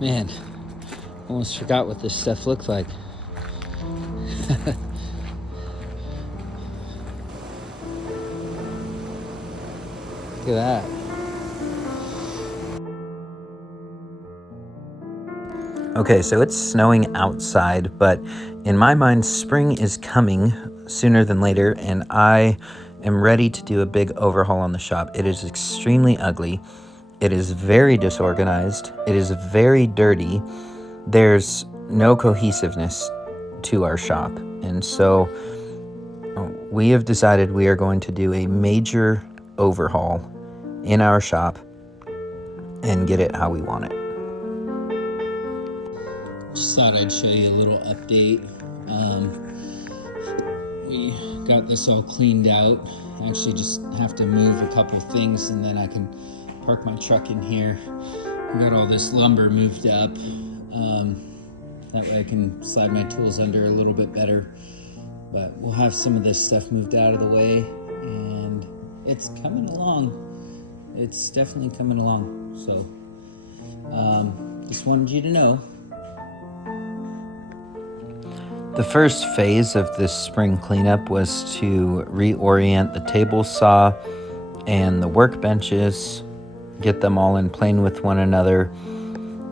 Man, almost forgot what this stuff looked like. Look at that. Okay, so it's snowing outside, but in my mind, spring is coming sooner than later, and I am ready to do a big overhaul on the shop. It is extremely ugly. It is very disorganized. It is very dirty. There's no cohesiveness to our shop. And so we have decided we are going to do a major overhaul in our shop and get it how we want it. Just thought I'd show you a little update. We got this all cleaned out. I actually just have to move a couple things and then I can park my truck in here. We got all this lumber moved up. That way I can slide my tools under a little bit better. But we'll have some of this stuff moved out of the way, and it's coming along. It's definitely coming along. So just wanted you to know. The first phase of this spring cleanup was to reorient the table saw and the workbenches, get them all in plane with one another.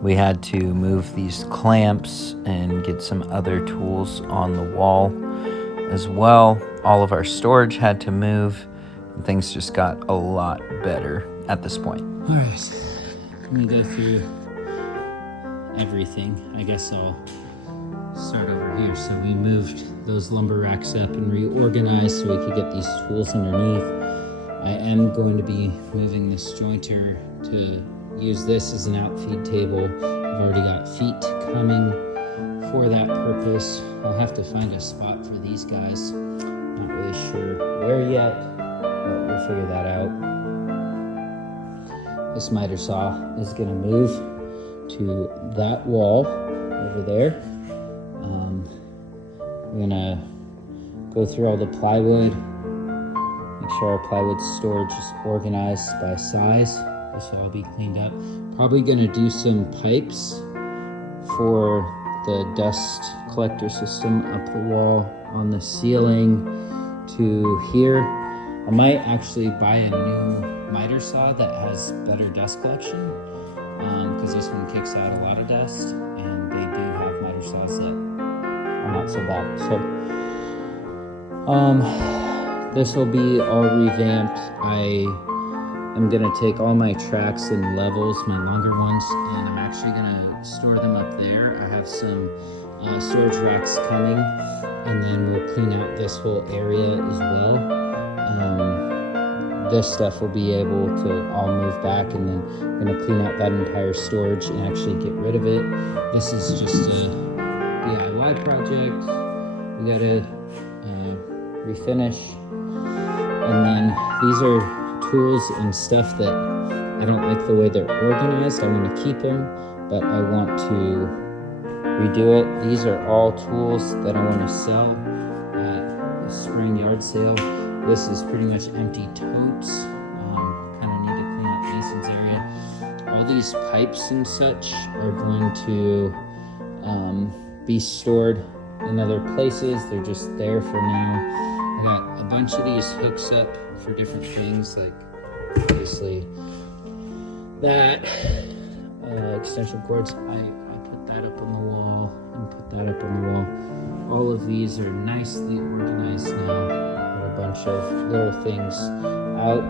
We had to move these clamps and get some other tools on the wall as well. All of our storage had to move, and things just got a lot better at this point. All right, let me go through everything. I guess I'll start over here. So we moved those lumber racks up and reorganized so we could get these tools underneath. I am going to be moving this jointer to use this as an outfeed table. I've already got feet coming for that purpose. I'll have to find a spot for these guys. Not really sure where yet, but we'll figure that out. This miter saw is gonna move to that wall over there. We're gonna go through all the plywood, make sure our plywood storage is organized by size. This will all be cleaned up. Probably gonna do some pipes for the dust collector system up the wall on the ceiling to here. I might actually buy a new miter saw that has better dust collection, because this one kicks out a lot of dust, and they do have miter saws that are not so bad. So this will be all revamped. I'm gonna take all my tracks and levels, my longer ones, and I'm actually gonna store them up there. I have some storage racks coming, and then we'll clean out this whole area as well. This stuff will be able to all move back, and then I'm gonna clean out that entire storage and actually get rid of it. This is just a DIY project. We gotta refinish, and then these are tools and stuff that I don't like the way they're organized. I want to keep them, but I want to redo it. These are all tools that I want to sell at the spring yard sale. This is pretty much empty totes. Kind of need to clean up Mason's area. All these pipes and such are going to be stored in other places. They're just there for now. I got a bunch of these hooks up for different things, like obviously that extension cords. I put that up on the wall and put that up on the wall. All of these are nicely organized now. Got a bunch of little things out.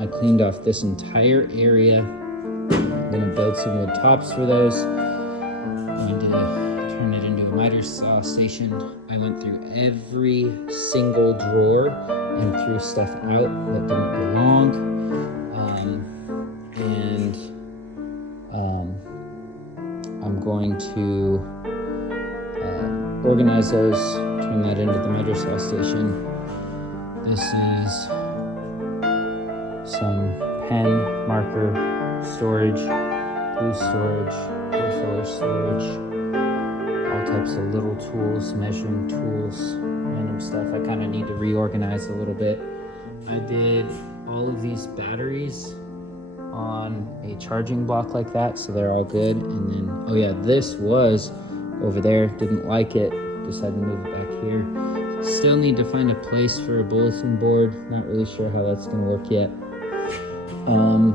I cleaned off this entire area. I'm gonna build some wood tops for those. I'm going to turn it into a miter saw station. I went through every single drawer and threw stuff out that didn't belong. I'm going to organize those, turn that into the miter saw station. This is some pen, marker, storage, glue storage, wood filler storage, all types of little tools, measuring tools, random stuff. I kind of need to reorganize a little bit. I did all of these batteries on a charging block like that, so they're all good. And then, oh yeah, this was over there, didn't like it, decided to move it back here. Still need to find a place for a bulletin board, not really sure how that's gonna work yet. And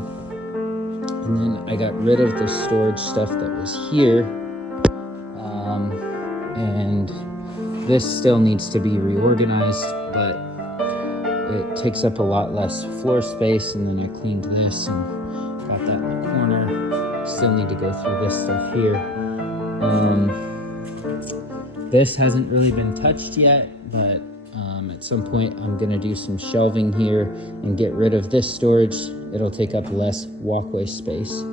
then I got rid of the storage stuff that was here, and this still needs to be reorganized, but it takes up a lot less floor space. And then I cleaned this and got that in the corner. Still need to go through this stuff here. This hasn't really been touched yet, but at some point I'm gonna do some shelving here and get rid of this storage. It'll take up less walkway space.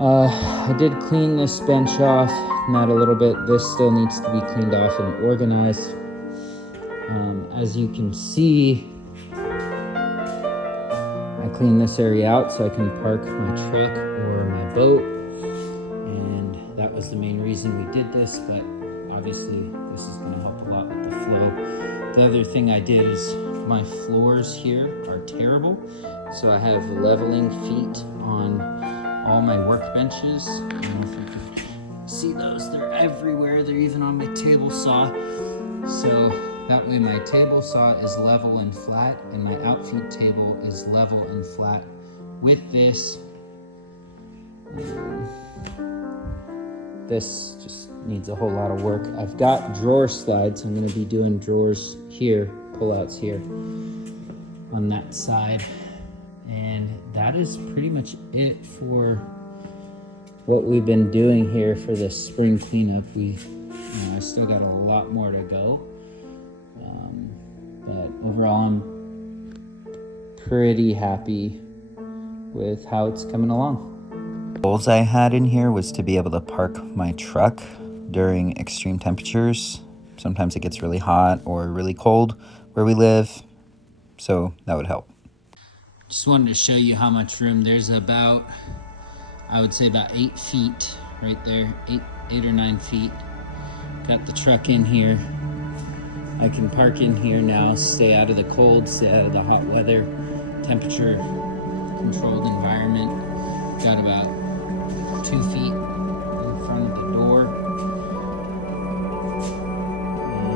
I did clean this bench off, not a little bit. This still needs to be cleaned off and organized. As you can see, I cleaned this area out so I can park my truck or my boat. And that was the main reason we did this, but obviously this is gonna help a lot with the flow. The other thing I did is my floors here are terrible. So I have leveling feet on all my workbenches. I don't know if you can see those, they're everywhere. They're even on my table saw. So that way my table saw is level and flat, and my outfeed table is level and flat. With this, this just needs a whole lot of work. I've got drawer slides. I'm gonna be doing drawers here, pullouts here on that side. And that is pretty much it for what we've been doing here for this spring cleanup. I still got a lot more to go. But overall, I'm pretty happy with how it's coming along. Goals I had in here was to be able to park my truck during extreme temperatures. Sometimes it gets really hot or really cold where we live, so that would help. Just wanted to show you how much room. There's about, I would say about 8 feet right there, eight or 9 feet. Got the truck in here. I can park in here now, stay out of the cold, stay out of the hot weather, temperature controlled environment. Got about 2 feet in front of the door.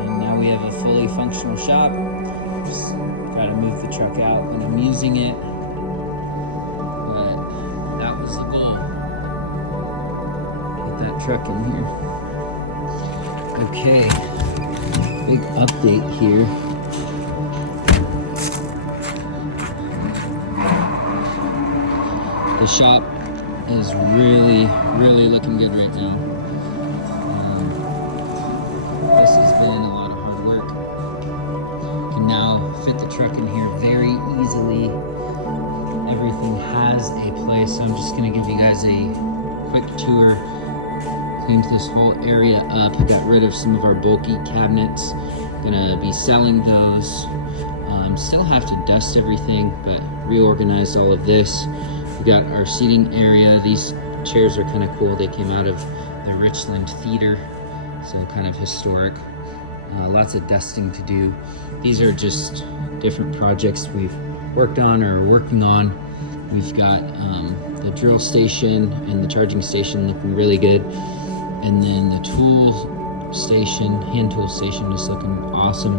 And now we have a fully functional shop. Just gotta move the truck out when I'm using it. But that was the goal. Get that truck in here. Okay, big update here. The shop is really looking good right now. This has been a lot of hard work. Can now fit the truck in here very easily. Everything has a place. So I'm just gonna give you guys a quick tour. Cleaned this whole area up, got rid of some of our bulky cabinets. Gonna be selling those. Still have to dust everything, but reorganized all of this. We got our seating area. These chairs are kind of cool. They came out of the Richland Theater, so kind of historic. Lots of dusting to do. These are just different projects we've worked on or are working on. We've got the drill station and the charging station looking really good. And then the tool station, hand tool station is looking awesome.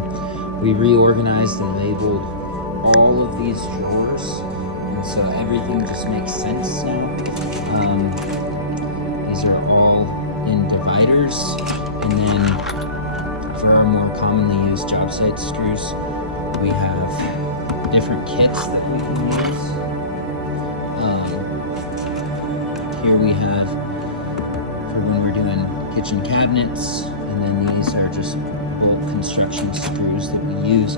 We reorganized and labeled all of these drawers, and so everything just makes sense now. These are all in dividers, and then for our more commonly used job site screws, we have different kits that we can use. Here we have for when we're doing kitchen cabinets, and then these are just bolt construction screws that we use.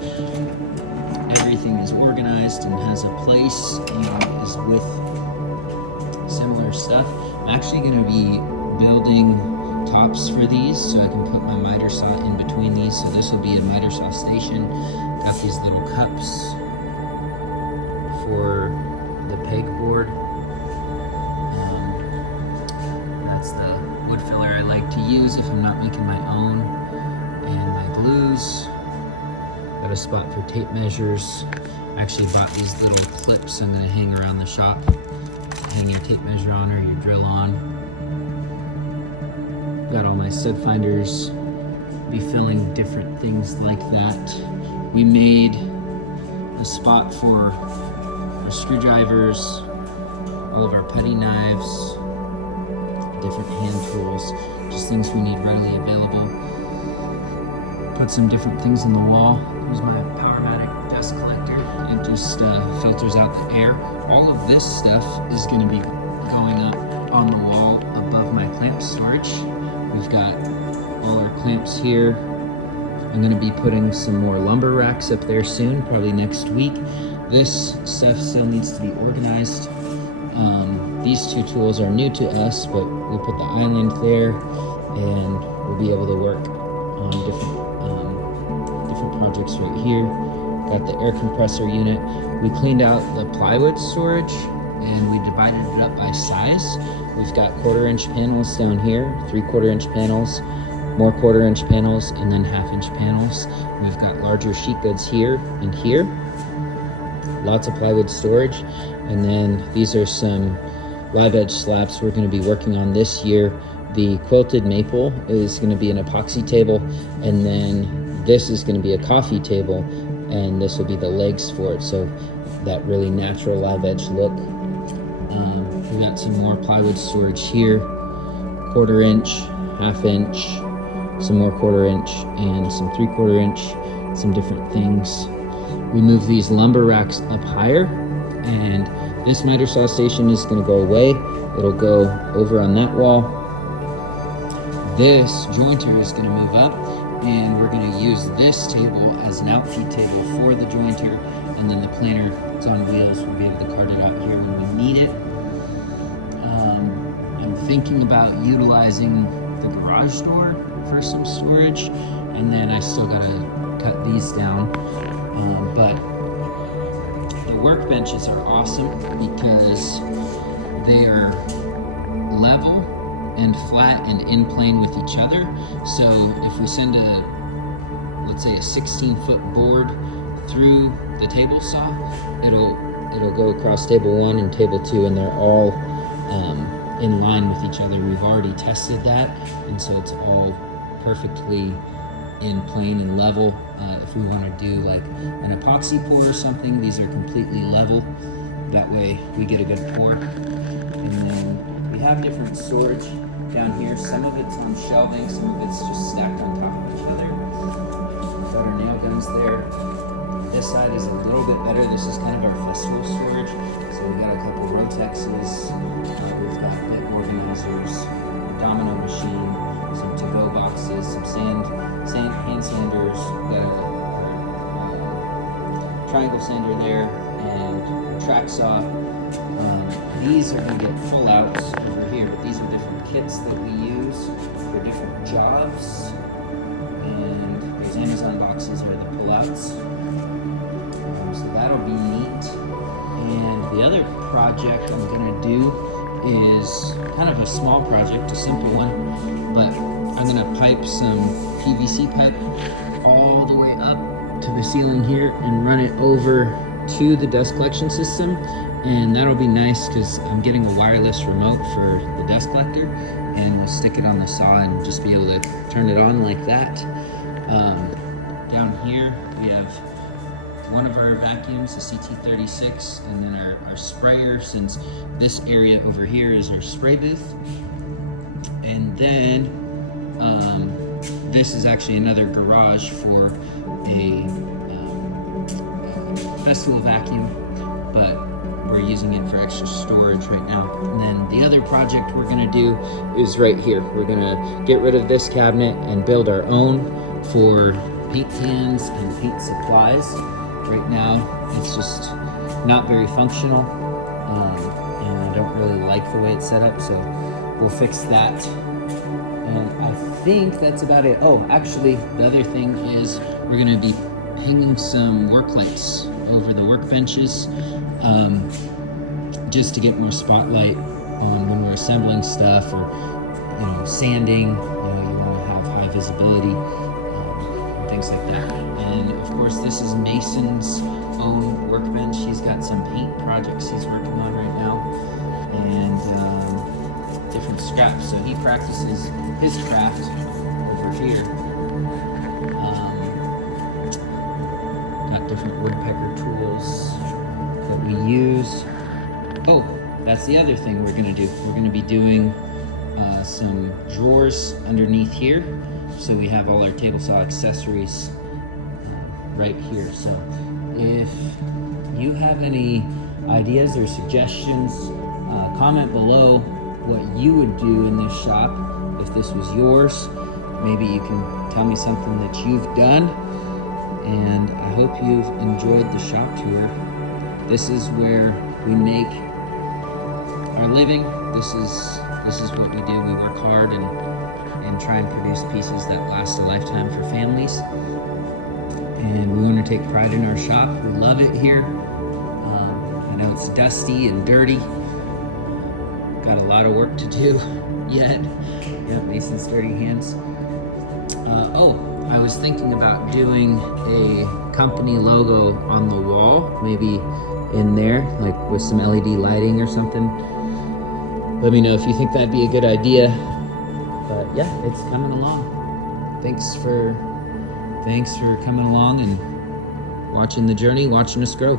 Everything is organized and has a place and is with similar stuff. I'm actually going to be building tops for these so I can put my miter saw in between these. So this will be a miter saw station. Got these little cups for the pegboard. That's the wood filler I like to use if I'm not making my own. And my glues. Got a spot for tape measures. I actually bought these little clips I'm gonna hang around the shop. Hang your tape measure on or your drill on. Got all my stud finders, be filling different things like that. We made a spot for our screwdrivers, all of our putty knives, different hand tools, just things we need readily available. Put some different things in the wall. Here's my Powermatic dust collector. It just filters out the air. All of this stuff is going to be going up on the wall above my clamp storage. We've got all our clamps here. I'm going to be putting some more lumber racks up there soon, probably next week. This stuff still needs to be organized. These two tools are new to us, but we put the island there and we'll be able to work on different projects right here. Got the air compressor unit. We cleaned out the plywood storage and we divided it up by size. We've got 1/4-inch panels down here, 3/4-inch panels, more 1/4-inch panels, and then 1/2-inch panels. We've got larger sheet goods here and here. Lots of plywood storage. And then these are some live edge slabs we're going to be working on this year. The quilted maple is going to be an epoxy table, and then this is going to be a coffee table, and this will be the legs for it, so that really natural live edge look. We got some more plywood storage here, 1/4-inch, 1/2-inch, some more 1/4-inch, and some 3/4-inch, some different things. We move these lumber racks up higher, and this miter saw station is going to go away. It'll go over on that wall. This jointer is going to move up, and we're going to use this table as an outfeed table for the jointer, and then the planer, it's on wheels, we'll be able to cart it out here when we need it. I'm thinking about utilizing the garage door for some storage, and then I still got to cut these down. But the workbenches are awesome because they are level and flat and in plane with each other. So if we send let's say a 16-foot board through the table saw, it'll go across table 1 and table 2, and they're all in line with each other. We've already tested that, and so it's all perfectly in plane and level. If we want to do like an epoxy pour or something, these are completely level. That way we get a good pour. And then we have different storage down here. Some of it's on shelving, some of it's just stacked on top of each other. Got our nail guns there. This side is a little bit better. This is kind of our festival storage. So we got a couple Rotexes. We've got bit organizers, a domino machine, some to-go boxes, some hand sanders, got a triangle sander there, and a track saw. These are going to get full outs over here, but these are different kits that we use for different jobs, and these Amazon boxes are the pull-outs. So that'll be neat. And the other project I'm going to do is kind of a small project, a simple one, but I'm going to pipe some PVC pipe all the way up to the ceiling here and run it over to the dust collection system, and that'll be nice because I'm getting a wireless remote for the dust collector, and we'll stick it on the saw and just be able to turn it on like that. Down here we have one of our vacuums, the CT36, and then our sprayer, since this area over here is our spray booth. And then this is actually another garage for a festival vacuum, but we're using it for extra storage right now. And then the other project we're gonna do is right here. We're gonna get rid of this cabinet and build our own for paint cans and paint supplies. Right now, it's just not very functional, and I don't really like the way it's set up, so we'll fix that. And I think that's about it. Oh, actually, the other thing is we're gonna be hanging some work lights over the workbenches, just to get more spotlight on when we're assembling stuff, or sanding. You want to have high visibility, and things like that. And of course, this is Mason's own workbench. He's got some paint projects he's working on right now, and different scraps. So he practices his craft over here. Got different woodpecker tools that we use. Oh, that's the other thing we're gonna do. We're gonna be doing some drawers underneath here, so we have all our table saw accessories right here. So if you have any ideas or suggestions, comment below what you would do in this shop if this was yours. Maybe you can tell me something that you've done, and I hope you've enjoyed the shop tour. This is where we make our living. This is what we do. We work hard and try and produce pieces that last a lifetime for families. And we want to take pride in our shop. We love it here. I know it's dusty and dirty. Got a lot of work to do yet. Yep, Mason's dirty hands. I was thinking about doing a company logo on the wall, maybe in there, like with some LED lighting or something. Let me know if you think that'd be a good idea. But yeah, it's coming along. Thanks for coming along and watching the journey, watching us grow.